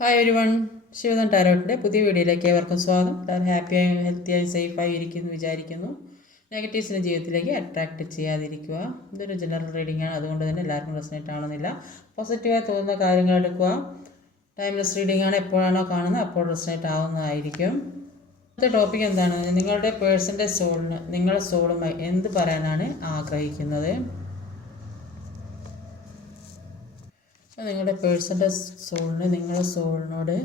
Hi ഒരു one Shivadan ടാരോട്ടിന്റെ പുതിയ വീഡിയോയിലേക്ക് ഏവർക്കും സ്വാഗതം. എല്ലാവരും ഹാപ്പിയായി ഹെൽത്തിയായും സേഫായി ഇരിക്കുന്നു വിചാരിക്കുന്നു. നെഗറ്റീവ്സിന്റെ ജീവിതത്തിലേക്ക് അട്രാക്റ്റ് ചെയ്യാതിരിക്കുക. ഇതൊരു ജനറൽ റീഡിംഗ് ആണ്. അതുകൊണ്ട് തന്നെ എല്ലാവർക്കും റെസിനേറ്റ് ആണെന്നില്ല പോസിറ്റീവായി തോന്നുന്ന കാര്യങ്ങൾ എടുക്കുക. ടൈംലെസ് റീഡിംഗ് ആണ് എപ്പോഴാണോ കാണുന്നത് അപ്പോൾ റെസിനേറ്റ് ആവുന്നതായിരിക്കും. അടുത്ത ടോപ്പിക് എന്താണ്? നിങ്ങളുടെ പേഴ്സന്റെ സോളിന് നിങ്ങളുടെ സോളുമായി എന്ത് പറയാനാണ് ആഗ്രഹിക്കുന്നത്? നിങ്ങളുടെ പേഴ്സന്റെ സോളിന് നിങ്ങളുടെ സോളിനോട്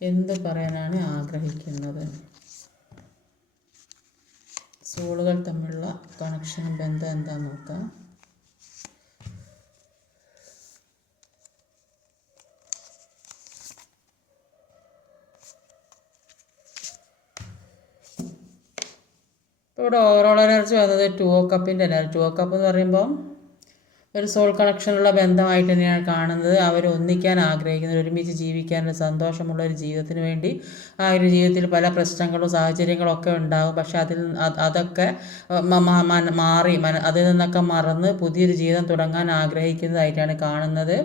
എന്ത് പറയാനാണ് ആഗ്രഹിക്കുന്നത്? സോളുകൾ തമ്മിലുള്ള കണക്ഷൻ ബന്ധം എന്താ നോക്കാം. ഇവിടെ ഓവറോൾ എനർജി വന്നത് ടു ഓ കപ്പിന്റെ എനർജി ടു ഓ കപ്പ് എന്ന് പറയുമ്പോൾ ഒരു സോൾ കണക്ഷനുള്ള ബന്ധമായിട്ട് തന്നെയാണ് കാണുന്നത്. അവർ ഒന്നിക്കാൻ ആഗ്രഹിക്കുന്നത് ഒരുമിച്ച് ജീവിക്കാൻ സന്തോഷമുള്ള ഒരു ജീവിതത്തിന് വേണ്ടി. ആ ഒരു ജീവിതത്തിൽ പല പ്രശ്നങ്ങളും സാഹചര്യങ്ങളും ഒക്കെ ഉണ്ടാകും പക്ഷെ അതിൽ അത് അതൊക്കെ മാറി മന അതിൽ നിന്നൊക്കെ മറന്ന് പുതിയൊരു ജീവിതം തുടങ്ങാൻ ആഗ്രഹിക്കുന്നതായിട്ടാണ് കാണുന്നത്.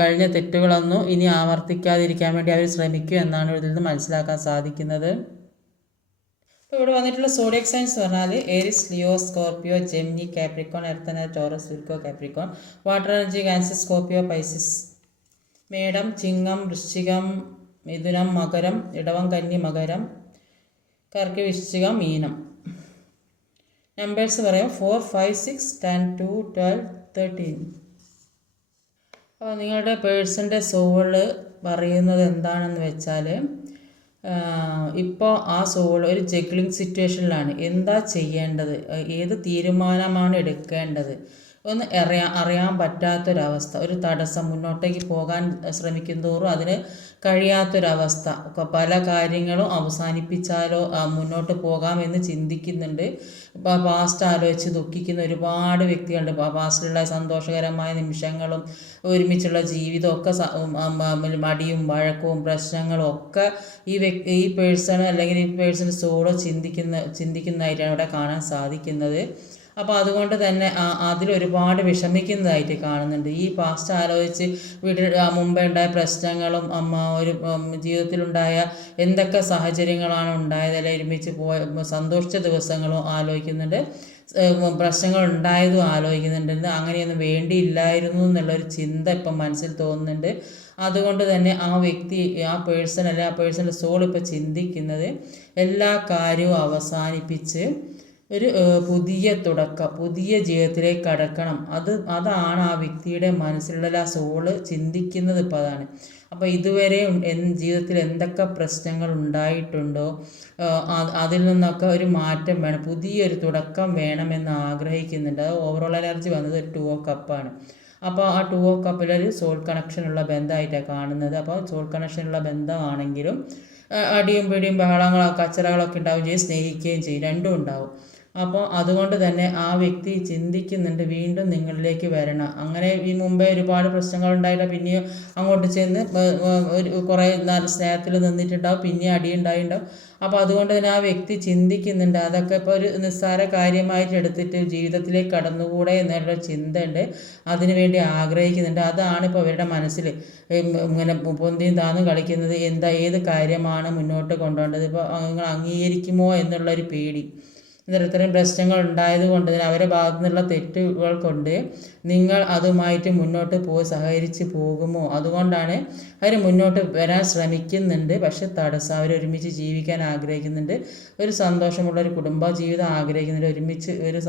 കഴിഞ്ഞ തെറ്റുകളൊന്നും ഇനി ആവർത്തിക്കാതിരിക്കാൻ വേണ്ടി അവർ ശ്രമിക്കും എന്നാണ് ഇതിൽ നിന്ന് മനസ്സിലാക്കാൻ സാധിക്കുന്നത്. ഇപ്പോൾ ഇവിടെ വന്നിട്ടുള്ള സോഡിയക് സയൻസ് പറഞ്ഞാൽ Aries Leo Scorpio Gemini Capricorn എർത്തന Taurus Virgo Capricorn water energy Cancer Scorpio Pisces മേടം ചിങ്ങം വൃശ്ചികം മിഥുനം മകരം ഇടവം കന്നി മകരം കർക്കി വൃശ്ചികം മീനം. നമ്പേഴ്സ് പറയാം. Four five six ten two twelve thirteen അപ്പോൾ നിങ്ങളുടെ പേഴ്സന്റെ സോൾ പറയുന്നത് എന്താണെന്ന് വെച്ചാൽ ഇപ്പോൾ ആ സോൾ ഒരു ജഗ്ലിംഗ് സിറ്റുവേഷനിലാണ് എന്താ ചെയ്യേണ്ടത്? ഏത് തീരുമാനമാണ് എടുക്കേണ്ടത്? ഒന്ന് അറിയാൻ അറിയാൻ പറ്റാത്തൊരവസ്ഥ. ഒരു തടസ്സം മുന്നോട്ടേക്ക് പോകാൻ ശ്രമിക്കും തോറും അതിന് കഴിയാത്തൊരവസ്ഥ. ഒക്കെ പല കാര്യങ്ങളും അവസാനിപ്പിച്ചാലോ മുന്നോട്ട് പോകാമെന്ന് ചിന്തിക്കുന്നുണ്ട്. ഇപ്പോൾ പാസ്റ്റ് ആലോചിച്ച് ദുഃഖിക്കുന്ന ഒരുപാട് വ്യക്തികളുണ്ട്. പാസ്റ്റിലുള്ള സന്തോഷകരമായ നിമിഷങ്ങളും ഒരുമിച്ചുള്ള ജീവിതമൊക്കെ മടിയും വഴക്കവും പ്രശ്നങ്ങളും ഒക്കെ ഈ വ്യക്തി ഈ പേഴ്സൺ അല്ലെങ്കിൽ ഈ പേഴ്സൺ സോളോ ചിന്തിക്കുന്ന ചിന്തിക്കുന്നതായിട്ടാണ് ഇവിടെ കാണാൻ സാധിക്കുന്നത്. അപ്പോൾ അതുകൊണ്ട് തന്നെ അതിലൊരുപാട് വിഷമിക്കുന്നതായിട്ട് കാണുന്നുണ്ട്. ഈ പാസ്റ്റ് ആലോചിച്ച് വീട്ടിൽ മുമ്പേ ഉണ്ടായ പ്രശ്നങ്ങളും അമ്മ ഒരു ജീവിതത്തിലുണ്ടായ എന്തൊക്കെ സാഹചര്യങ്ങളാണ് ഉണ്ടായത് അല്ലെങ്കിൽ ഒരുമിച്ച് പോയ സന്തോഷിച്ച ദിവസങ്ങളും ആലോചിക്കുന്നുണ്ട്. പ്രശ്നങ്ങൾ ഉണ്ടായതും ആലോചിക്കുന്നുണ്ട്. അങ്ങനെയൊന്നും വേണ്ടിയില്ലായിരുന്നു എന്നുള്ളൊരു ചിന്ത ഇപ്പം മനസ്സിൽ തോന്നുന്നുണ്ട്. അതുകൊണ്ട് തന്നെ ആ വ്യക്തി ആ പേഴ്സൺ അല്ലെ ആ പേഴ്സന്റെ സോൾ ഇപ്പോൾ ചിന്തിക്കുന്നത് എല്ലാ കാര്യവും അവസാനിപ്പിച്ച് ഒരു പുതിയ തുടക്കം പുതിയ ജീവിതത്തിലേക്ക് കടക്കണം. അത് അതാണ് ആ വ്യക്തിയുടെ മനസ്സിലുള്ള ആ സോൾ ചിന്തിക്കുന്നത് ഇപ്പോൾ അതാണ്. അപ്പോൾ ഇതുവരെ ജീവിതത്തിൽ എന്തൊക്കെ പ്രശ്നങ്ങൾ ഉണ്ടായിട്ടുണ്ടോ അതിൽ നിന്നൊക്കെ ഒരു മാറ്റം വേണം പുതിയൊരു തുടക്കം വേണമെന്ന് ആഗ്രഹിക്കുന്നുണ്ട്. അത് ഓവറോൾ എനർജി വന്നത് ടു ഓ കപ്പാണ് അപ്പോൾ ആ ടു ഓ കപ്പിലൊരു സോൾ കണക്ഷനുള്ള ബന്ധമായിട്ടാണ് കാണുന്നത്. അപ്പോൾ സോൾ കണക്ഷനുള്ള ബന്ധമാണെങ്കിലും അടിയും പിടിയും ബഹളങ്ങളോ കച്ചറകളൊക്കെ ഉണ്ടാവുകയും ചെയ്യും സ്നേഹിക്കുകയും ചെയ്യും രണ്ടും ഉണ്ടാവും. അപ്പോൾ അതുകൊണ്ട് തന്നെ ആ വ്യക്തി ചിന്തിക്കുന്നുണ്ട് വീണ്ടും നിങ്ങളിലേക്ക് വരണം. അങ്ങനെ ഈ മുമ്പേ ഒരുപാട് പ്രശ്നങ്ങൾ ഉണ്ടായില്ല. പിന്നെയും അങ്ങോട്ട് ചെന്ന് ഒരു കുറേ സ്നേഹത്തിൽ നിന്നിട്ടുണ്ടാവും പിന്നെ അടി ഉണ്ടായിട്ടുണ്ടാവും. അപ്പോൾ അതുകൊണ്ട് തന്നെ ആ വ്യക്തി ചിന്തിക്കുന്നുണ്ട് അതൊക്കെ ഇപ്പോൾ ഒരു നിസ്സാര കാര്യമായിട്ട് എടുത്തിട്ട് ജീവിതത്തിലേക്ക് കടന്നുകൂടെ എന്നുള്ള ചിന്തയുണ്ട്. അതിനുവേണ്ടി ആഗ്രഹിക്കുന്നുണ്ട്. അതാണ് ഇപ്പോൾ അവരുടെ മനസ്സിൽ ഇങ്ങനെ പൊന്തിയും താന്നും കളിക്കുന്നത് എന്താ ഏത് കാര്യമാണ് മുന്നോട്ട് കൊണ്ടുപോകേണ്ടത്? ഇപ്പോൾ നിങ്ങൾ അംഗീകരിക്കുമോ എന്നുള്ളൊരു പേടി. ഇത്രയും പ്രശ്നങ്ങൾ ഉണ്ടായത് കൊണ്ട് തന്നെ അവരുടെ ഭാഗത്തു നിന്നുള്ള തെറ്റുകൾ കൊണ്ട് നിങ്ങൾ അതുമായിട്ട് മുന്നോട്ട് പോയി സഹകരിച്ച് പോകുമോ? അതുകൊണ്ടാണ് അവർ മുന്നോട്ട് വരാൻ ശ്രമിക്കുന്നുണ്ട്. പക്ഷെ തടസ്സം അവർ ഒരുമിച്ച് ജീവിക്കാൻ ആഗ്രഹിക്കുന്നുണ്ട്. ഒരു സന്തോഷമുള്ള ഒരു കുടുംബ ജീവിതം ആഗ്രഹിക്കുന്നുണ്ട്. ഒരുമിച്ച് ഒരു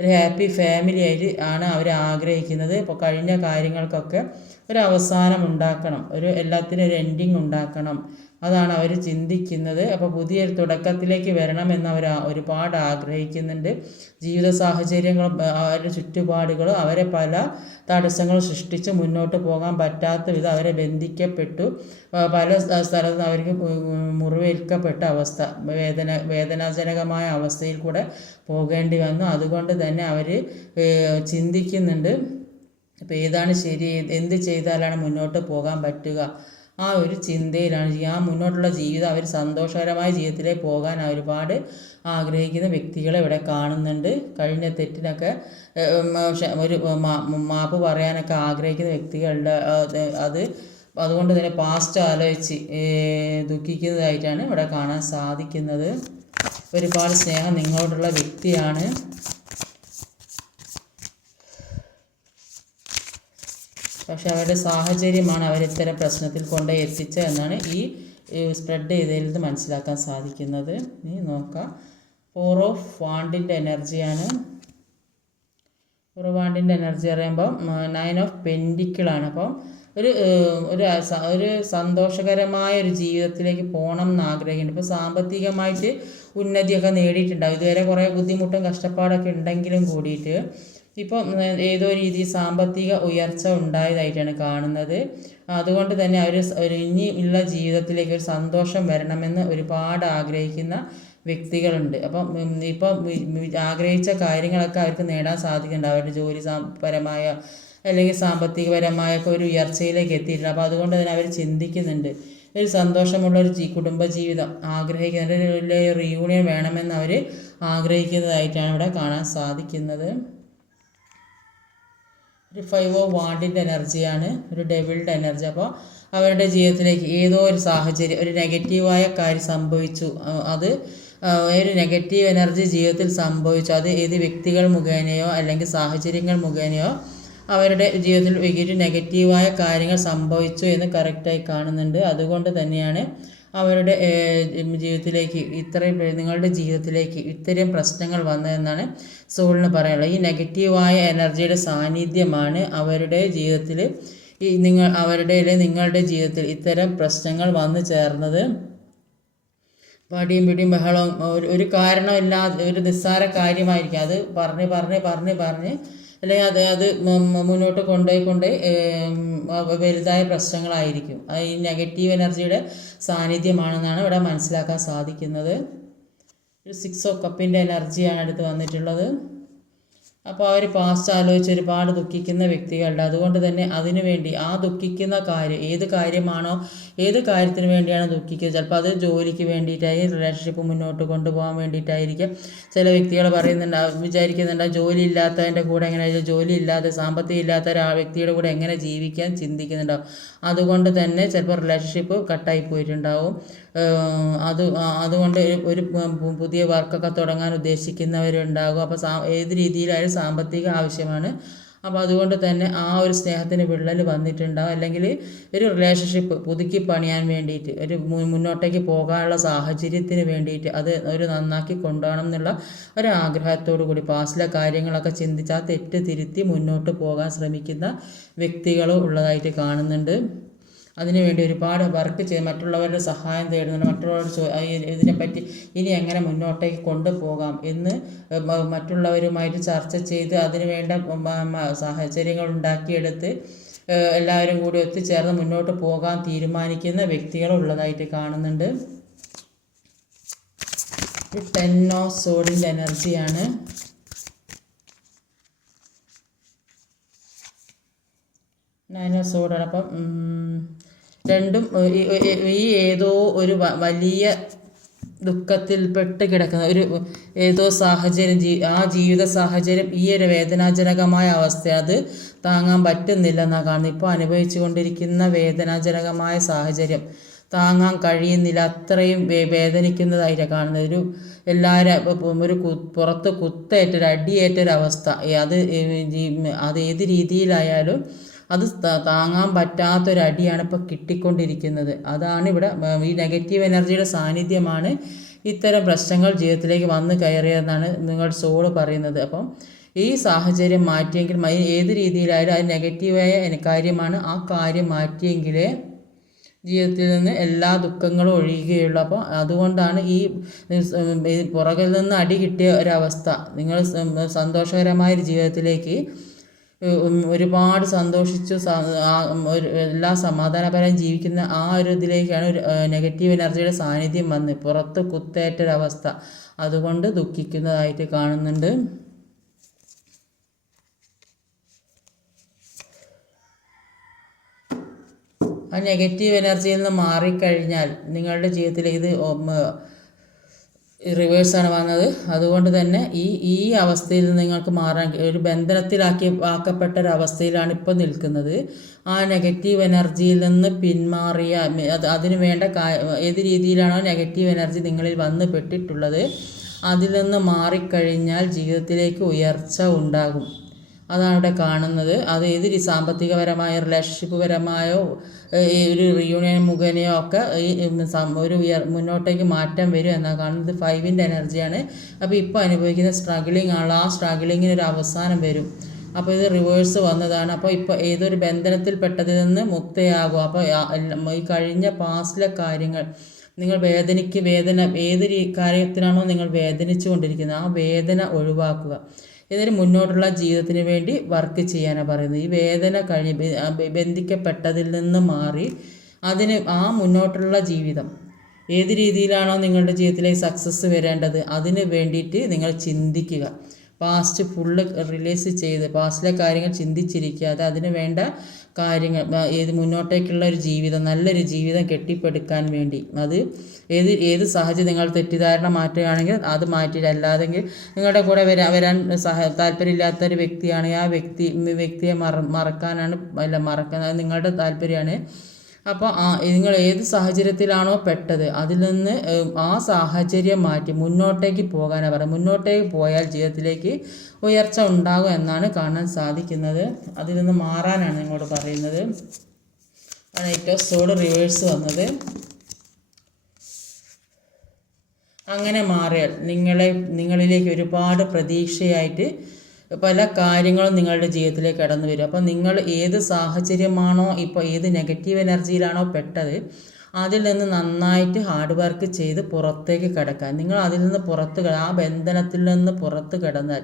ഒരു ഹാപ്പി ഫാമിലി ആയിട്ട് ആണ് അവർ ആഗ്രഹിക്കുന്നത്. ഇപ്പോൾ കഴിഞ്ഞ കാര്യങ്ങൾക്കൊക്കെ ഒരു അവസാനം ഉണ്ടാക്കണം. ഒരു എല്ലാത്തിനും ഒരു എൻഡിങ് ഉണ്ടാക്കണം. അതാണ് അവർ ചിന്തിക്കുന്നത്. അപ്പോൾ പുതിയൊരു തുടക്കത്തിലേക്ക് വരണമെന്ന് അവർ ഒരുപാട് ആഗ്രഹിക്കുന്നുണ്ട്. ജീവിത സാഹചര്യങ്ങളും അവരുടെ ചുറ്റുപാടുകളും അവരെ പല തടസ്സങ്ങൾ സൃഷ്ടിച്ച് മുന്നോട്ട് പോകാൻ പറ്റാത്ത വിധം അവരെ ബന്ധിക്കപ്പെട്ടു. പല സ്ഥലത്ത് അവർക്ക് മുറിവേൽക്കപ്പെട്ട അവസ്ഥ വേദന വേദനാജനകമായ അവസ്ഥയിൽ കൂടെ പോകേണ്ടി വന്നു. അതുകൊണ്ട് തന്നെ അവർ ചിന്തിക്കുന്നുണ്ട്. അപ്പോൾ ഏതാണ് ശരി? എന്ത് ചെയ്താലാണ് മുന്നോട്ട് പോകാൻ പറ്റുക? ആ ഒരു ചിന്തയിലാണ് ആ മുന്നോട്ടുള്ള ജീവിതം അവർ സന്തോഷകരമായ ജീവിതത്തിലേക്ക് പോകാൻ ഒരുപാട് ആഗ്രഹിക്കുന്ന വ്യക്തികളെ ഇവിടെ കാണുന്നുണ്ട്. കഴിഞ്ഞ തെറ്റിനൊക്കെ ഒരു മാപ്പ് പറയാനൊക്കെ ആഗ്രഹിക്കുന്ന വ്യക്തികളുടെ അത് അതുകൊണ്ട് തന്നെ പാസ്റ്റ് ആലോചിച്ച് ദുഃഖിക്കുന്നതായിട്ടാണ് ഇവിടെ കാണാൻ സാധിക്കുന്നത്. ഒരുപാട് സ്നേഹം നിങ്ങളോടുള്ള വ്യക്തിയാണ്. പക്ഷെ അവരുടെ സാഹചര്യമാണ് അവരിത്തരം പ്രശ്നത്തിൽ കൊണ്ടുപോയി എത്തിച്ചത് എന്നാണ് ഈ സ്പ്രെഡ് ചെയ്തതിൽ മനസ്സിലാക്കാൻ സാധിക്കുന്നത്. ഇനി നോക്കാം. ഫോർ ഓഫ് വാണ്ടിന്റെ എനർജിയാണ് ഫോർ വാണ്ടിന്റെ എനർജി പറയുമ്പം നയൻ ഓഫ് പെൻഡിക്കിളാണ് അപ്പം ഒരു ഒരു ഒരു സന്തോഷകരമായ ഒരു ജീവിതത്തിലേക്ക് പോകണം എന്ന് ആഗ്രഹിക്കുന്നുണ്ട് ഇപ്പോൾ സാമ്പത്തികമായിട്ട് ഉന്നതിയൊക്കെ നേടിയിട്ടുണ്ടാവും. ഇതുവരെ കുറേ ബുദ്ധിമുട്ടും കഷ്ടപ്പാടൊക്കെ ഉണ്ടെങ്കിലും കൂടിയിട്ട് ഇപ്പം ഏതോ രീതി സാമ്പത്തിക ഉയർച്ച ഉണ്ടായതായിട്ടാണ് കാണുന്നത്. അതുകൊണ്ട് തന്നെ അവർ ഒരു ഇനി ഉള്ള ജീവിതത്തിലേക്ക് ഒരു സന്തോഷം വരണമെന്ന് ഒരുപാട് ആഗ്രഹിക്കുന്ന വ്യക്തികളുണ്ട്. അപ്പം ഇപ്പം ആഗ്രഹിച്ച കാര്യങ്ങളൊക്കെ അവർക്ക് നേടാൻ സാധിക്കുന്നുണ്ട്. അവരുടെ ജോലി പരമായ അല്ലെങ്കിൽ സാമ്പത്തികപരമായൊക്കെ ഒരു ഉയർച്ചയിലേക്ക് എത്തിയിട്ടുണ്ട്. അപ്പോൾ അതുകൊണ്ട് തന്നെ അവർ ചിന്തിക്കുന്നുണ്ട്. ഒരു സന്തോഷമുള്ള ഒരു കുടുംബജീവിതം ആഗ്രഹിക്കുന്ന ഒരു റീയൂണിയൻ വേണമെന്ന് അവർ ആഗ്രഹിക്കുന്നതായിട്ടാണ് ഇവിടെ കാണാൻ സാധിക്കുന്നത്. ഒരു ഫൈവ് ഓ വാണ്ടിന്റെ എനർജിയാണ് ഒരു ഡെവിൾഡ് എനർജി അപ്പോൾ അവരുടെ ജീവിതത്തിലേക്ക് ഏതോ ഒരു സാഹചര്യം ഒരു നെഗറ്റീവായ കാര്യം സംഭവിച്ചു. അത് ഒരു നെഗറ്റീവ് എനർജി ജീവിതത്തിൽ സംഭവിച്ചു. അത് ഏത് വ്യക്തികൾ മുഖേനയോ അല്ലെങ്കിൽ സാഹചര്യങ്ങൾ മുഖേനയോ അവരുടെ ജീവിതത്തിൽ ഒരു നെഗറ്റീവായ കാര്യങ്ങൾ സംഭവിച്ചു എന്ന് കറക്റ്റായി കാണുന്നുണ്ട്. അതുകൊണ്ട് തന്നെയാണ് അവരുടെ ജീവിതത്തിലേക്ക് ഇത്രയും നിങ്ങളുടെ ജീവിതത്തിലേക്ക് ഇത്തരം പ്രശ്നങ്ങൾ വന്നതെന്നാണ് സോളിന് പറയാനുള്ളത്. ഈ നെഗറ്റീവായ എനർജിയുടെ സാന്നിധ്യമാണ് അവരുടെ ജീവിതത്തിൽ ഈ നിങ്ങൾ അവരുടെ നിങ്ങളുടെ ജീവിതത്തിൽ ഇത്തരം പ്രശ്നങ്ങൾ വന്നു ചേർന്നത്. പടിയും പിടിയും ബഹളവും ഒരു ഒരു കാരണമില്ലാതെ ഒരു നിസ്സാര കാര്യമായിരിക്കും. അത് പറഞ്ഞ് പറഞ്ഞ് പറഞ്ഞ് പറഞ്ഞ് അല്ലെങ്കിൽ അത് അത് മുന്നോട്ട് കൊണ്ടുപോയി കൊണ്ടുപോയി വലുതായ പ്രശ്നങ്ങളായിരിക്കും. ഈ നെഗറ്റീവ് എനർജിയുടെ സാന്നിധ്യമാണെന്നാണ് ഇവിടെ മനസ്സിലാക്കാൻ സാധിക്കുന്നത്. ഒരു സിക്സ് ഓ കപ്പിന്റെ എനർജിയാണ് അടുത്ത് വന്നിട്ടുള്ളത്. അപ്പോൾ അവർ പാസ്റ്റ് ആലോചിച്ച് ഒരുപാട് ദുഃഖിക്കുന്ന വ്യക്തികളുണ്ട്. അതുകൊണ്ട് തന്നെ അതിനുവേണ്ടി ആ ദുഃഖിക്കുന്ന കാര്യം ഏത് കാര്യമാണോ ഏത് കാര്യത്തിന് വേണ്ടിയാണ് ദുഃഖിക്കുന്നത് ചിലപ്പോൾ അത് ജോലിക്ക് വേണ്ടിയിട്ടായി റിലേഷൻഷിപ്പ് മുന്നോട്ട് കൊണ്ടുപോകാൻ വേണ്ടിയിട്ടായിരിക്കും. ചില വ്യക്തികൾ പറയുന്നുണ്ട് വിചാരിക്കുന്നുണ്ട് ജോലി ഇല്ലാത്തതിന്റെ കൂടെ എങ്ങനെ ജോലി ഇല്ലാതെ സാമ്പത്തികം ഇല്ലാത്ത ഒരു വ്യക്തിയുടെ കൂടെ എങ്ങനെ ജീവിക്കാൻ ചിന്തിക്കുന്നുണ്ടാവും. അതുകൊണ്ട് തന്നെ ചിലപ്പോൾ റിലേഷൻഷിപ്പ് കട്ടായി പോയിട്ടുണ്ടാവും. അത് അതുകൊണ്ട് ഒരു പുതിയ വർക്കൊക്കെ തുടങ്ങാൻ ഉദ്ദേശിക്കുന്നവരുണ്ടാകും. അപ്പോൾ ഏത് രീതിയിലായാലും സാമ്പത്തിക ആവശ്യമാണ്. അപ്പോൾ അതുകൊണ്ട് തന്നെ ആ ഒരു സ്നേഹത്തിന് വിള്ളൽ വന്നിട്ടുണ്ടാവും. അല്ലെങ്കിൽ ഒരു റിലേഷൻഷിപ്പ് പുതുക്കി പണിയാൻ വേണ്ടിയിട്ട് ഒരു മുന്നോട്ടേക്ക് പോകാനുള്ള സാഹചര്യത്തിന് വേണ്ടിയിട്ട് അത് ഒരു നന്നാക്കി കൊണ്ടുപോകണം എന്നുള്ള ഒരു ആഗ്രഹത്തോടു കൂടി പാസ്റ്റിലെ കാര്യങ്ങളൊക്കെ ചിന്തിച്ച് ആ തെറ്റ് തിരുത്തി മുന്നോട്ട് പോകാൻ ശ്രമിക്കുന്ന വ്യക്തികളും ഉള്ളതായിട്ട് കാണുന്നുണ്ട്. അതിനുവേണ്ടി ഒരുപാട് വർക്ക് ചെയ്ത് മറ്റുള്ളവരുടെ സഹായം തേടുന്നുണ്ട്. മറ്റുള്ളവരോട് ഇതിനെപ്പറ്റി ഇനി എങ്ങനെ മുന്നോട്ടേക്ക് കൊണ്ടുപോകാം എന്ന് മറ്റുള്ളവരുമായിട്ട് ചർച്ച ചെയ്ത് അതിനുവേണ്ട സാഹചര്യങ്ങൾ ഉണ്ടാക്കിയെടുത്ത് എല്ലാവരും കൂടി ഒത്തുചേർന്ന് മുന്നോട്ട് പോകാൻ തീരുമാനിക്കുന്ന വ്യക്തികളുള്ളതായിട്ട് കാണുന്നുണ്ട്. ടെൻ ഓഫ് സോഡിന്റെ എനർജിയാണ് നയൻ ഓഫ് സോഡാണ് അപ്പം രണ്ടും ഈ ഏതോ ഒരു വലിയ ദുഃഖത്തിൽപ്പെട്ട് കിടക്കുന്ന ഒരു ഏതോ സാഹചര്യം ജീ ആ ജീവിത സാഹചര്യം ഈ ഒരു വേദനാജനകമായ അവസ്ഥ അത് താങ്ങാൻ പറ്റുന്നില്ല എന്നാണ് കാണുന്നത് ഇപ്പോൾ അനുഭവിച്ചു കൊണ്ടിരിക്കുന്ന വേദനാജനകമായ സാഹചര്യം താങ്ങാൻ കഴിയുന്നില്ല. അത്രയും വേദനിക്കുന്നതായിട്ട് കാണുന്നത് ഒരു എല്ലാവരും ഒരു കു പുറത്ത് കുത്തേറ്റൊരു അടിയേറ്റൊരവസ്ഥ അത് അത് ഏത് രീതിയിലായാലും അത് താങ്ങാൻ പറ്റാത്തൊരടിയാണ് ഇപ്പോൾ കിട്ടിക്കൊണ്ടിരിക്കുന്നത്. അതാണ് ഇവിടെ ഈ നെഗറ്റീവ് എനർജിയുടെ സാന്നിധ്യമാണ് ഇത്തരം പ്രശ്നങ്ങൾ ജീവിതത്തിലേക്ക് വന്നു കയറിയതെന്നാണ് നിങ്ങൾ സോൾ പറയുന്നത്. അപ്പം ഈ സാഹചര്യം മാറ്റിയെങ്കിൽ ഏത് രീതിയിലായാലും അത് നെഗറ്റീവായ കാര്യമാണ്. ആ കാര്യം മാറ്റിയെങ്കിൽ ജീവിതത്തിൽ നിന്ന് എല്ലാ ദുഃഖങ്ങളും ഒഴിയുകയുള്ളൂ അപ്പോൾ അതുകൊണ്ടാണ് ഈ പുറകിൽ നിന്ന് അടി കിട്ടിയ ഒരവസ്ഥ. നിങ്ങൾ സന്തോഷകരമായ ഒരു ജീവിതത്തിലേക്ക് ഒരുപാട് സന്തോഷിച്ചു എല്ലാ സമാധാനപരമായി ജീവിക്കുന്ന ആ ഒരു ഇതിലേക്കാണ് ഒരു നെഗറ്റീവ് എനർജിയുടെ സാന്നിധ്യം വന്ന് പുറത്ത് കുത്തേറ്റൊരവസ്ഥ അതുകൊണ്ട് ദുഃഖിക്കുന്നതായിട്ട് കാണുന്നുണ്ട്. ആ നെഗറ്റീവ് എനർജിയിൽ നിന്ന് മാറിക്കഴിഞ്ഞാൽ നിങ്ങളുടെ ജീവിതത്തിൽ ഇത് റിവേഴ്സാണ് വന്നത്. അതുകൊണ്ട് തന്നെ ഈ ഈ അവസ്ഥയിൽ നിന്ന് നിങ്ങൾക്ക് മാറാൻ ഒരു ബന്ധനത്തിലാക്കി ആക്കപ്പെട്ട ഒരു അവസ്ഥയിലാണ് ഇപ്പോൾ നിൽക്കുന്നത്. ആ നെഗറ്റീവ് എനർജിയിൽ നിന്ന് പിന്മാറിയ അത് അതിന് വേണ്ട ഏത് രീതിയിലാണോ നെഗറ്റീവ് എനർജി നിങ്ങളിൽ വന്ന് പെട്ടിട്ടുള്ളത് അതിൽ നിന്ന് മാറിക്കഴിഞ്ഞാൽ ജീവിതത്തിലേക്ക് ഉയർച്ച ഉണ്ടാകും. അതാണ് ഇവിടെ കാണുന്നത്. അത് ഏത് സാമ്പത്തികപരമായ റിലേഷൻഷിപ്പ് പരമായോ ഒരു റിയൂണിയൻ മുഖേനയോ ഒക്കെ ഈ ഒരു മുന്നോട്ടേക്ക് മാറ്റം വരും എന്നാണ് കാണുന്നത്. ഫൈവിന്റെ എനർജിയാണ് അപ്പോൾ ഇപ്പോൾ അനുഭവിക്കുന്ന സ്ട്രഗിളിങ് ആണ്. ആ സ്ട്രഗിളിങ്ങിന് ഒരു അവസാനം വരും. അപ്പോൾ ഇത് റിവേഴ്സ് വന്നതാണ്. അപ്പോൾ ഇപ്പോൾ ഏതൊരു ബന്ധനത്തിൽ പെട്ടതിൽ നിന്ന് മുക്തയാകും അപ്പോൾ ഈ കഴിഞ്ഞ പാസ്റ്റിലെ കാര്യങ്ങൾ നിങ്ങൾ വേദനയ്ക്ക് വേദന ഏത് കാര്യത്തിനാണോ നിങ്ങൾ വേദനിച്ചു കൊണ്ടിരിക്കുന്നത് ആ വേദന ഒഴിവാക്കുക. ഇതിന് മുന്നോട്ടുള്ള ജീവിതത്തിന് വേണ്ടി വർക്ക് ചെയ്യാനാണ് പറയുന്നത്. ഈ വേദന കഴി ബന്ധിക്കപ്പെട്ടതിൽ നിന്ന് മാറി അതിന് ആ മുന്നോട്ടുള്ള ജീവിതം. ഏത് രീതിയിലാണോ നിങ്ങളുടെ ജീവിതത്തിലേക്ക് സക്സസ് വരേണ്ടത് അതിന് വേണ്ടിയിട്ട് നിങ്ങൾ ചിന്തിക്കുക. പാസ്റ്റ് ഫുള്ള് റിലീസ് ചെയ്ത് പാസ്റ്റിലെ കാര്യങ്ങൾ ചിന്തിച്ചിരിക്കാതെ അതിന് വേണ്ട കാര്യങ്ങൾ ഏത് മുന്നോട്ടേക്കുള്ള ഒരു ജീവിതം നല്ലൊരു ജീവിതം കെട്ടിപ്പടുക്കാൻ വേണ്ടി. അത് ഏത് ഏത് സാഹചര്യം നിങ്ങൾ തെറ്റിദ്ധാരണ മാറ്റുകയാണെങ്കിൽ അത് മാറ്റിയിട്ട് അല്ലാതെങ്കിൽ നിങ്ങളുടെ കൂടെ വരാൻ വരാൻ സഹ താല്പര്യമില്ലാത്ത ഒരു വ്യക്തിയാണെങ്കിൽ ആ വ്യക്തി വ്യക്തിയെ മറ മറക്കാനാണ് അല്ല മറക്കാൻ നിങ്ങളുടെ താല്പര്യമാണ്. അപ്പോൾ ആ നിങ്ങൾ ഏത് സാഹചര്യത്തിലാണോ പെട്ടത് അതിൽ നിന്ന് ആ സാഹചര്യം മാറ്റി മുന്നോട്ടേക്ക് പോകാനാണ് പറയുന്നത് മുന്നോട്ടേക്ക് പോയാൽ ജീവിതത്തിലേക്ക് ഉയർച്ച ഉണ്ടാകും എന്നാണ് കാണാൻ സാധിക്കുന്നത്. അതിൽ നിന്ന് മാറാനാണ് നിങ്ങളോട് പറയുന്നത്. ആണ് ഏറ്റവും സോഡ് റിവേഴ്സ് വന്നത്. അങ്ങനെ മാറിയാൽ നിങ്ങളെ നിങ്ങളിലേക്ക് ഒരുപാട് പ്രതീക്ഷയായിട്ട് പല കാര്യങ്ങളും നിങ്ങളുടെ ജീവിതത്തിലേക്ക് കടന്നു വരും. അപ്പോൾ നിങ്ങൾ ഏത് സാഹചര്യമാണോ ഇപ്പോൾ ഏത് നെഗറ്റീവ് എനർജിയിലാണോ പെട്ടത് അതിൽ നിന്ന് നന്നായിട്ട് ഹാർഡ് വർക്ക് ചെയ്ത് പുറത്തേക്ക് കിടക്കാൻ. നിങ്ങൾ അതിൽ നിന്ന് പുറത്ത് ആ ബന്ധനത്തിൽ നിന്ന് പുറത്ത് കിടന്നാൽ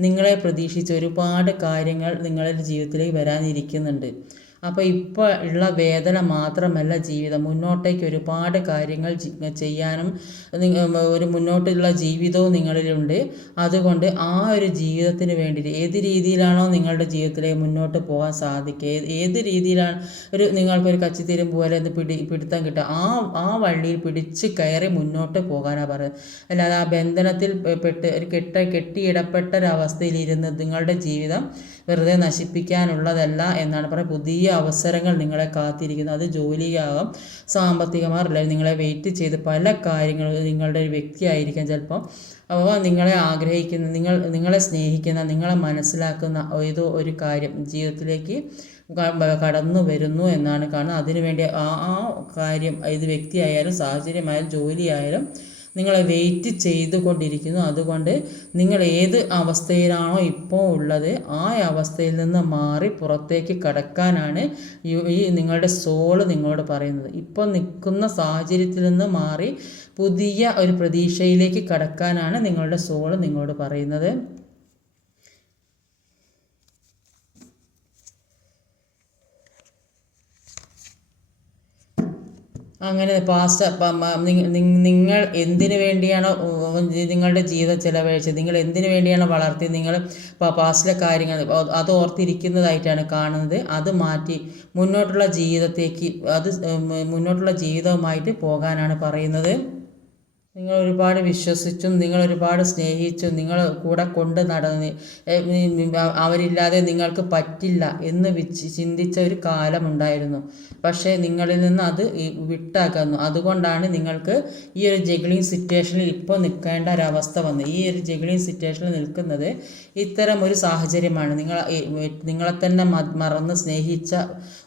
നിങ്ങളെ പ്രതീക്ഷിച്ച് ഒരുപാട് കാര്യങ്ങൾ നിങ്ങളുടെ ജീവിതത്തിലേക്ക് വരാനിരിക്കുന്നുണ്ട്. അപ്പോൾ ഇപ്പോൾ ഉള്ള വേദന മാത്രമല്ല ജീവിതം. മുന്നോട്ടേക്ക് ഒരുപാട് കാര്യങ്ങൾ ചെയ്യാനും ഒരു മുന്നോട്ടുള്ള ജീവിതവും നിങ്ങളിലുണ്ട്. അതുകൊണ്ട് ആ ഒരു ജീവിതത്തിന് വേണ്ടിയിട്ട് ഏത് രീതിയിലാണോ നിങ്ങളുടെ ജീവിതത്തിലേക്ക് മുന്നോട്ട് പോകാൻ സാധിക്കുക. ഏത് രീതിയിലാണ് ഒരു നിങ്ങൾക്കൊരു കച്ചിത്തീരം പോലെ പിടി പിടുത്തം കിട്ടുക. ആ ആ വള്ളിയിൽ പിടിച്ച് കയറി മുന്നോട്ട് പോകാനാണ് പറയുന്നത്. അല്ലാതെ ആ ബന്ധനത്തിൽ പെട്ട് ഒരു കെട്ട കെട്ടിയിടപ്പെട്ട ഒരവസ്ഥയിലിരുന്ന് നിങ്ങളുടെ ജീവിതം വെറുതെ നശിപ്പിക്കാനുള്ളതല്ല എന്നാണ് പറയുന്നത് പുതിയ അവസരങ്ങൾ നിങ്ങളെ കാത്തിരിക്കുന്നത്. അത് ജോലിയാകാം സാമ്പത്തികമാർ നിങ്ങളെ വെയിറ്റ് ചെയ്ത് പല കാര്യങ്ങളും നിങ്ങളുടെ ഒരു വ്യക്തിയായിരിക്കാം ചിലപ്പോൾ അപ്പോൾ നിങ്ങളെ ആഗ്രഹിക്കുന്ന നിങ്ങൾ നിങ്ങളെ സ്നേഹിക്കുന്ന നിങ്ങളെ മനസ്സിലാക്കുന്ന ഏതോ ഒരു കാര്യം ജീവിതത്തിലേക്ക് കടന്നു വരുന്നു എന്നാണ് കാണുന്നത്. അതിനുവേണ്ടി ആ ആ കാര്യം ഏത് വ്യക്തിയായാലും സാഹചര്യമായാലും ജോലിയായാലും നിങ്ങളെ വെയിറ്റ് ചെയ്തുകൊണ്ടിരിക്കുന്നു. അതുകൊണ്ട് നിങ്ങൾ ഏത് അവസ്ഥയിലാണോ ഇപ്പോൾ ഉള്ളത് ആ അവസ്ഥയിൽ നിന്ന് മാറി പുറത്തേക്ക് കടക്കാനാണ് ഈ നിങ്ങളുടെ സോൾ നിങ്ങളോട് പറയുന്നത്. ഇപ്പോൾ നിൽക്കുന്ന സാഹചര്യത്തിൽ നിന്ന് മാറി പുതിയ ഒരു പ്രതീക്ഷയിലേക്ക് കടക്കാനാണ് നിങ്ങളുടെ സോൾ നിങ്ങളോട് പറയുന്നത്. അങ്ങനെ പാസ്റ്റ് നിങ്ങൾ എന്തിനു വേണ്ടിയാണോ നിങ്ങളുടെ ജീവിതം ചിലവഴിച്ചത്? നിങ്ങൾ എന്തിനു വേണ്ടിയാണോ വളർത്തി നിങ്ങൾ പാസ്റ്റിലെ കാര്യങ്ങൾ അത് ഓർത്തിരിക്കുന്നതായിട്ടാണ് കാണുന്നത്. അത് മാറ്റി മുന്നോട്ടുള്ള ജീവിതത്തേക്ക് അത് മുന്നോട്ടുള്ള ജീവിതവുമായിട്ട് പോകാനാണ് പറയുന്നത്. നിങ്ങൾ ഒരുപാട് വിശ്വസിച്ചും നിങ്ങൾ ഒരുപാട് സ്നേഹിച്ചും നിങ്ങൾ കൂടെ കൊണ്ട് നടന്ന് അവരില്ലാതെ നിങ്ങൾക്ക് പറ്റില്ല എന്ന് ചിന്തിച്ച ഒരു കാലമുണ്ടായിരുന്നു. പക്ഷേ നിങ്ങളിൽ നിന്ന് അത് വിട്ടകന്നു അതുകൊണ്ടാണ് നിങ്ങൾക്ക് ഈ ഒരു ജഗ്ലിംഗ് സിറ്റുവേഷനിൽ ഇപ്പോൾ നിൽക്കേണ്ട ഒരവസ്ഥ വന്നത്. ഈ ഒരു ജഗ്ലിംഗ് സിറ്റുവേഷനിൽ നിൽക്കുന്നത് ഇത്തരം ഒരു സാഹചര്യമാണ്. നിങ്ങൾ നിങ്ങളെ തന്നെ മറന്ന് സ്നേഹിച്ച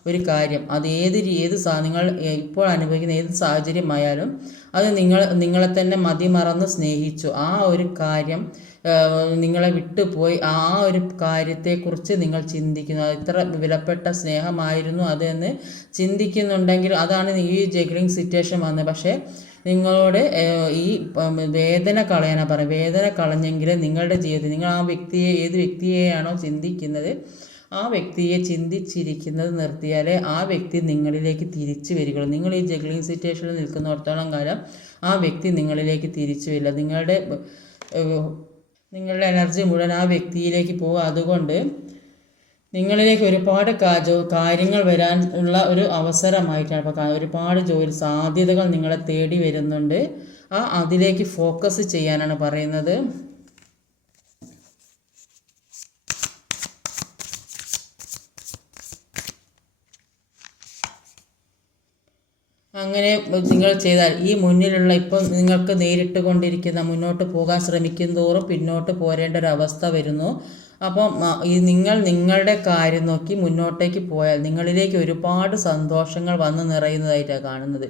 ഒരു കാര്യം. അത് ഏത് ഏത് നിങ്ങൾ ഇപ്പോൾ അനുഭവിക്കുന്ന ഏത് സാഹചര്യമായാലും അത് നിങ്ങൾ നിങ്ങളെ തന്നെ മതി മറന്ന് സ്നേഹിച്ചു. ആ ഒരു കാര്യം നിങ്ങളെ വിട്ടുപോയി. ആ ഒരു കാര്യത്തെക്കുറിച്ച് നിങ്ങൾ ചിന്തിക്കുന്നു. ഇത്ര വിലപ്പെട്ട സ്നേഹമായിരുന്നു അതെന്ന് ചിന്തിക്കുന്നുണ്ടെങ്കിൽ അതാണ് ഈ ജഗ്ലിംഗ് സിറ്റുവേഷൻ വന്നത്. പക്ഷേ നിങ്ങളോട് ഈ വേദന കളയാനാണ് പറയുക വേദന കളഞ്ഞെങ്കിൽ നിങ്ങളുടെ ജീവിതത്തിൽ നിങ്ങൾ ആ വ്യക്തിയെ ഏത് വ്യക്തിയെയാണോ ചിന്തിക്കുന്നത് ആ വ്യക്തിയെ ചിന്തിച്ചിരിക്കുന്നത് നിർത്തിയാലേ ആ വ്യക്തി നിങ്ങളിലേക്ക് തിരിച്ചു വരികയുള്ളൂ. നിങ്ങൾ ഈ ജഗ്ലിംഗ് സിറ്റുവേഷനിൽ നിൽക്കുന്നിടത്തോളം കാലം ആ വ്യക്തി നിങ്ങളിലേക്ക് തിരിച്ചു വരില്ല. നിങ്ങളുടെ നിങ്ങളുടെ എനർജി മുഴുവൻ ആ വ്യക്തിയിലേക്ക് പോകും. അതുകൊണ്ട് നിങ്ങളിലേക്ക് ഒരുപാട് കാര്യങ്ങൾ വരാൻ ഉള്ള ഒരു അവസരമായിട്ടാണ് ഇപ്പോൾ ഒരുപാട് ജോലി സാധ്യതകൾ നിങ്ങളെ തേടി വരുന്നുണ്ട്. ആ അതിലേക്ക് ഫോക്കസ് ചെയ്യാനാണ് പറയുന്നത്. അങ്ങനെ നിങ്ങൾ ചെയ്താൽ ഈ മുന്നിലുള്ള ഇപ്പം നിങ്ങൾക്ക് നേരിട്ട് കൊണ്ടിരിക്കുന്ന മുന്നോട്ട് പോകാൻ ശ്രമിക്കും തോറും പിന്നോട്ട് പോരേണ്ട ഒരു അവസ്ഥ വരുന്നു. അപ്പം ഈ നിങ്ങൾ നിങ്ങളുടെ കാര്യം നോക്കി മുന്നോട്ടേക്ക് പോയാൽ നിങ്ങളിലേക്ക് ഒരുപാട് സന്തോഷങ്ങൾ വന്ന് നിറയുന്നതായിട്ടാണ് കാണുന്നത്.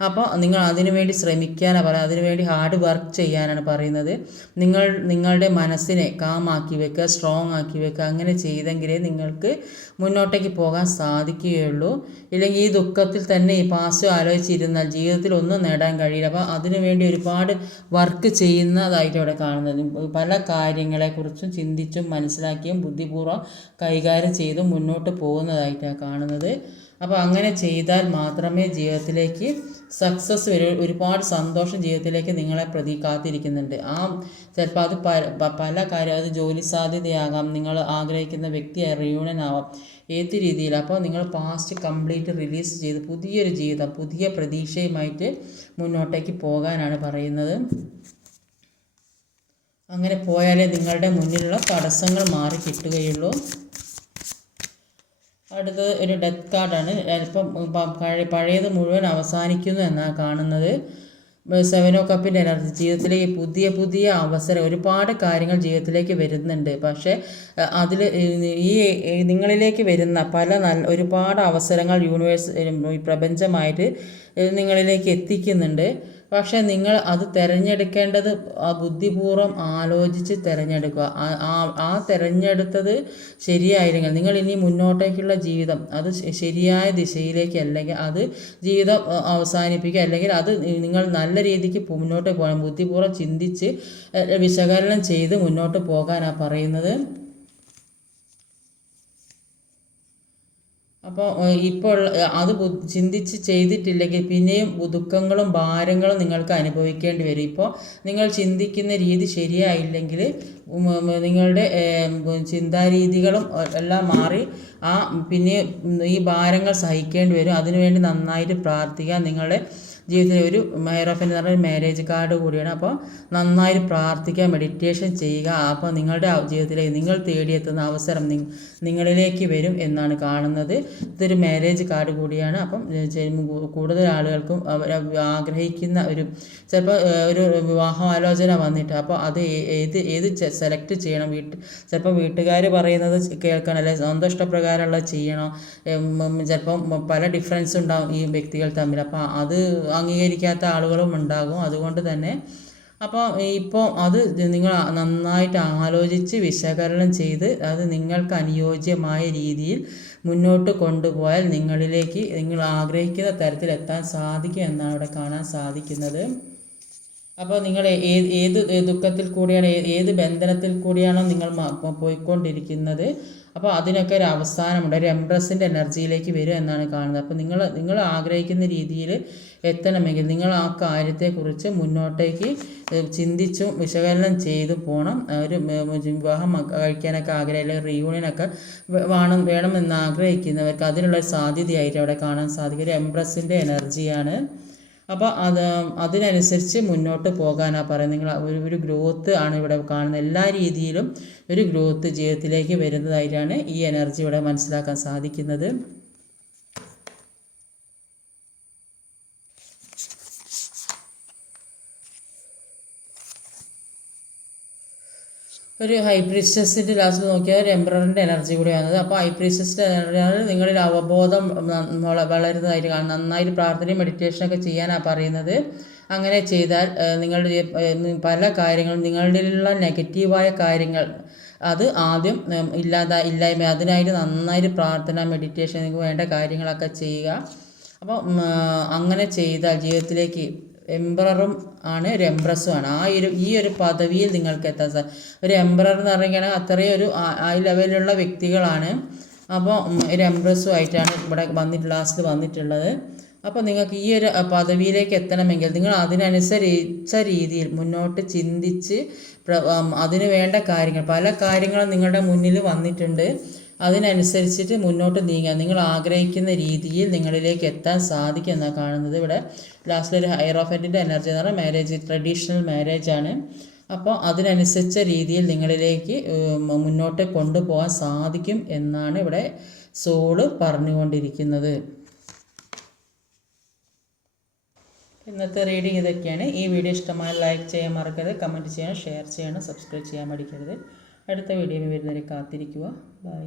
അപ്പോൾ നിങ്ങൾ അതിനു വേണ്ടി ശ്രമിക്കാനാണ് പറയുന്നത് അതിനു വേണ്ടി ഹാർഡ് വർക്ക് ചെയ്യാനാണ് പറയുന്നത്. നിങ്ങൾ നിങ്ങളുടെ മനസ്സിനെ കാമാക്കി വെക്കുക സ്ട്രോങ് ആക്കി വെക്കുക. അങ്ങനെ ചെയ്തെങ്കിലേ നിങ്ങൾക്ക് മുന്നോട്ടേക്ക് പോകാൻ സാധിക്കുകയുള്ളൂ. ഇല്ലെങ്കിൽ ഈ ദുഃഖത്തിൽ തന്നെ ഈ പാസ്റ്റ് ആലോചിച്ചിരുന്നാൽ ജീവിതത്തിൽ ഒന്നും നേടാൻ കഴിയില്ല. അപ്പോൾ അതിനുവേണ്ടി ഒരുപാട് വർക്ക് ചെയ്യുന്നതായിട്ട് ഇവിടെ കാണുന്നത്. പല കാര്യങ്ങളെക്കുറിച്ചും ചിന്തിച്ചും മനസ്സിലാക്കിയും ബുദ്ധിപൂർവം കൈകാര്യം ചെയ്തും മുന്നോട്ട് പോകുന്നതായിട്ടാണ് കാണുന്നത്. അപ്പോൾ അങ്ങനെ ചെയ്താൽ മാത്രമേ ജീവിതത്തിലേക്ക് സക്സസ് ഒരു ഒരുപാട് സന്തോഷം ജീവിതത്തിലേക്ക് നിങ്ങളെ പ്രതി കാത്തിരിക്കുന്നുണ്ട് ആ ചിലപ്പോൾ അത് പല കാര്യം അത് ജോലി സാധ്യതയാകാം നിങ്ങൾ ആഗ്രഹിക്കുന്ന വ്യക്തിയായി റിയൂണിയൻ ആവാം ഏത് രീതിയിൽ. അപ്പോൾ നിങ്ങൾ പാസ്റ്റ് കംപ്ലീറ്റ് റിലീസ് ചെയ്ത് പുതിയൊരു ജീവിതം പുതിയ പ്രതീക്ഷയുമായിട്ട് മുന്നോട്ടേക്ക് പോകാനാണ് പറയുന്നത്. അങ്ങനെ പോയാലേ നിങ്ങളുടെ മുന്നിലുള്ള തടസ്സങ്ങൾ മാറി കിട്ടുകയുള്ളൂ. അടുത്തത് ഒരു ഡെത്ത് കാർഡാണ് ഇപ്പം പഴയത് മുഴുവൻ അവസാനിക്കുന്നു എന്നാണ് കാണുന്നത്. സെവനോ കപ്പിന്റെ എനർജി ജീവിതത്തിലേക്ക് പുതിയ പുതിയ അവസരം. ഒരുപാട് കാര്യങ്ങൾ ജീവിതത്തിലേക്ക് വരുന്നുണ്ട്. പക്ഷേ അതിൽ ഈ നിങ്ങളിലേക്ക് വരുന്ന പല നല്ല ഒരുപാട് അവസരങ്ങൾ യൂണിവേഴ്സ് പ്രപഞ്ചമായിട്ട് നിങ്ങളിലേക്ക് എത്തിക്കുന്നുണ്ട്. പക്ഷേ നിങ്ങൾ അത് തിരഞ്ഞെടുക്കേണ്ടത് ബുദ്ധിപൂർവം ആലോചിച്ച് തിരഞ്ഞെടുക്കുക. ആ ആ തിരഞ്ഞെടുത്തത് ശരിയായില്ലെങ്കിൽ നിങ്ങൾ ഇനി മുന്നോട്ടേക്കുള്ള ജീവിതം അത് ശരിയായ ദിശയിലേക്ക് അല്ലെങ്കിൽ അത് ജീവിതം അവസാനിപ്പിക്കുക. അല്ലെങ്കിൽ അത് നിങ്ങൾ നല്ല രീതിക്ക് മുന്നോട്ട് പോകണം. ബുദ്ധിപൂർവം ചിന്തിച്ച് വിശകലനം ചെയ്ത് മുന്നോട്ട് പോകാനാണ് പറയുന്നത്. അപ്പോൾ ഇപ്പോൾ അത് ചിന്തിച്ച് ചെയ്തിട്ടില്ലെങ്കിൽ പിന്നെയും ദുഃഖങ്ങളും ഭാരങ്ങളും നിങ്ങൾക്ക് അനുഭവിക്കേണ്ടി വരും. ഇപ്പോൾ നിങ്ങൾ ചിന്തിക്കുന്ന രീതി ശരിയായില്ലെങ്കിൽ നിങ്ങളുടെ ചിന്താരീതികളും എല്ലാം മാറി ആ പിന്നെ ഈ ഭാരങ്ങൾ സഹിക്കേണ്ടി വരും. അതിനുവേണ്ടി നന്നായിട്ട് പ്രാർത്ഥിക്കുക. നിങ്ങളുടെ ജീവിതത്തിൽ ഒരു മൈറോഫൻ എന്ന് പറഞ്ഞ മാരേജ് കാർഡ് കൂടിയാണ്. അപ്പോൾ നന്നായി പ്രാർത്ഥിക്കുക മെഡിറ്റേഷൻ ചെയ്യുക. അപ്പോൾ നിങ്ങളുടെ ജീവിതത്തിലേക്ക് നിങ്ങൾ തേടിയെത്തുന്ന അവസരം നിങ്ങളിലേക്ക് വരും എന്നാണ് കാണുന്നത്. ഇതൊരു മാരേജ് കാർഡ് കൂടിയാണ്. അപ്പം കൂടുതൽ ആളുകൾക്കും അവർ ആഗ്രഹിക്കുന്ന ഒരു ചിലപ്പോൾ ഒരു വിവാഹാലോചന വന്നിട്ട് അപ്പോൾ അത് ഏത് ഏത് സെലക്ട് ചെയ്യണം? വീട്ട് ചിലപ്പോൾ വീട്ടുകാർ പറയുന്നത് കേൾക്കണം. അല്ലെങ്കിൽ സ്വന്തം ഇഷ്ടപ്രകാരമുള്ള ചെയ്യണം. ചിലപ്പം പല ഡിഫറൻസ് ഉണ്ടാവും ഈ വ്യക്തികൾ തമ്മിൽ. അപ്പോൾ അത് അംഗീകരിക്കാത്ത ആളുകളും ഉണ്ടാകും. അതുകൊണ്ട് തന്നെ അപ്പോൾ ഇപ്പോൾ അത് നിങ്ങൾ നന്നായിട്ട് ആലോചിച്ച് വിശകലനം ചെയ്ത് അത് നിങ്ങൾക്ക് അനുയോജ്യമായ രീതിയിൽ മുന്നോട്ട് കൊണ്ടുപോയാൽ നിങ്ങളിലേക്ക് നിങ്ങൾ ആഗ്രഹിക്കുന്ന തരത്തിൽ എത്താൻ സാധിക്കും എന്നാണ് ഇവിടെ കാണാൻ സാധിക്കുന്നത്. അപ്പോൾ നിങ്ങൾ ഏത് ഏത് ദുഃഖത്തിൽ കൂടിയാണ് ഏത് ബന്ധനത്തിൽ കൂടിയാണോ നിങ്ങൾ പോയിക്കൊണ്ടിരിക്കുന്നത്. അപ്പോൾ അതിനൊക്കെ ഒരു അവസാനമുണ്ട്. ഒരു എംപ്രസിന്റെ എനർജിയിലേക്ക് വരും എന്നാണ് കാണുന്നത്. അപ്പോൾ നിങ്ങൾ നിങ്ങൾ ആഗ്രഹിക്കുന്ന രീതിയിൽ എത്തണമെങ്കിൽ നിങ്ങൾ ആ കാര്യത്തെക്കുറിച്ച് മുന്നോട്ടേക്ക് ചിന്തിച്ചും വിശകലനം ചെയ്തു പോകണം. ഒരു വിവാഹം കഴിക്കാനൊക്കെ ആഗ്രഹം അല്ലെങ്കിൽ റീയൂണിയനൊക്കെ വേണം വേണമെന്ന് ആഗ്രഹിക്കുന്നവർക്ക് അതിനുള്ള സാധ്യതയായിട്ട് അവിടെ കാണാൻ സാധിക്കും. ഒരു എംപ്രസിന്റെ എനർജിയാണ് അപ്പോൾ അത് അതിനനുസരിച്ച് മുന്നോട്ട് പോകാനാണ് പറയുന്നത്. നിങ്ങൾ ഒരു ഒരു ഗ്രോത്ത് ആണ് ഇവിടെ കാണുന്നത്. എല്ലാ രീതിയിലും ഒരു ഗ്രോത്ത് ജീവിതത്തിലേക്ക് വരുന്നതായിട്ടാണ് ഈ എനർജി ഇവിടെ മനസ്സിലാക്കാൻ സാധിക്കുന്നത്. ഒരു ഹൈ പ്രീസ്റ്റസിന്റെ ലാസ്റ്റ് നോക്കിയാൽ ഒരു എംബ്രറിന്റെ എനർജി കൂടിയാണ് അപ്പോൾ ഹൈ പ്രീസ്റ്റസിന്റെ എനർജിയാണ് നിങ്ങളിൽ അവബോധം വളരുന്നതായിട്ട് കാണും. നന്നായിട്ട് പ്രാർത്ഥനയും മെഡിറ്റേഷനൊക്കെ ചെയ്യാനാണ് പറയുന്നത്. അങ്ങനെ ചെയ്താൽ നിങ്ങളുടെ പല കാര്യങ്ങളും നിങ്ങളുടെ ഉള്ള നെഗറ്റീവായ കാര്യങ്ങൾ അത് ആദ്യം ഇല്ലാതെ ഇല്ലായ്മ അതിനായിട്ട് നന്നായിട്ട് പ്രാർത്ഥന മെഡിറ്റേഷൻ നിങ്ങൾക്ക് വേണ്ട കാര്യങ്ങളൊക്കെ ചെയ്യുക. അപ്പോൾ അങ്ങനെ ചെയ്താൽ ജീവിതത്തിലേക്ക് എംബ്രറും ആണ് ഒരു എംബ്രസും ആ ഒരു ഈ ഒരു പദവിയിൽ നിങ്ങൾക്ക് എത്താൻ സാർ ഒരു എംബ്രർ എന്ന് പറയുകയാണെങ്കിൽ അത്രയും ഒരു ആ ലെവലിലുള്ള വ്യക്തികളാണ്. അപ്പോൾ ഒരു എംബ്രസും ആയിട്ടാണ് ഇവിടെ വന്നിട്ട് ലാസ്റ്റ് വന്നിട്ടുള്ളത്. അപ്പോൾ നിങ്ങൾക്ക് ഈ ഒരു പദവിയിലേക്ക് എത്തണമെങ്കിൽ നിങ്ങൾ അതിനനുസരിച്ച രീതിയിൽ മുന്നോട്ട് ചിന്തിച്ച് അതിന് വേണ്ട കാര്യങ്ങൾ പല കാര്യങ്ങളും നിങ്ങളുടെ മുന്നിൽ വന്നിട്ടുണ്ട്. അതിനനുസരിച്ചിട്ട് മുന്നോട്ട് നീങ്ങുക നിങ്ങൾ ആഗ്രഹിക്കുന്ന രീതിയിൽ നിങ്ങളിലേക്ക് എത്താൻ സാധിക്കും എന്നാണ് കാണുന്നത് ഇവിടെ. ലാസ്റ്റിലൊരു എന്റിന്റെ എനർജി എന്ന് പറഞ്ഞാൽ മാരേജ് ട്രഡീഷണൽ മാരേജ് ആണ്. അപ്പോൾ അതിനനുസരിച്ച രീതിയിൽ നിങ്ങളിലേക്ക് മുന്നോട്ട് കൊണ്ടുപോകാൻ സാധിക്കും എന്നാണ് ഇവിടെ സോൾ പറഞ്ഞുകൊണ്ടിരിക്കുന്നത്. ഇന്നത്തെ റീഡിങ് ഇതൊക്കെയാണ്. ഈ വീഡിയോ ഇഷ്ടമായ ലൈക്ക് ചെയ്യാൻ മറക്കരുത്. കമന്റ് ചെയ്യണം ഷെയർ ചെയ്യണം സബ്സ്ക്രൈബ് ചെയ്യാൻ മടിക്കരുത്. അടുത്ത വീഡിയോയിൽ വരുന്നവരെ കാത്തിരിക്കുക. ബൈ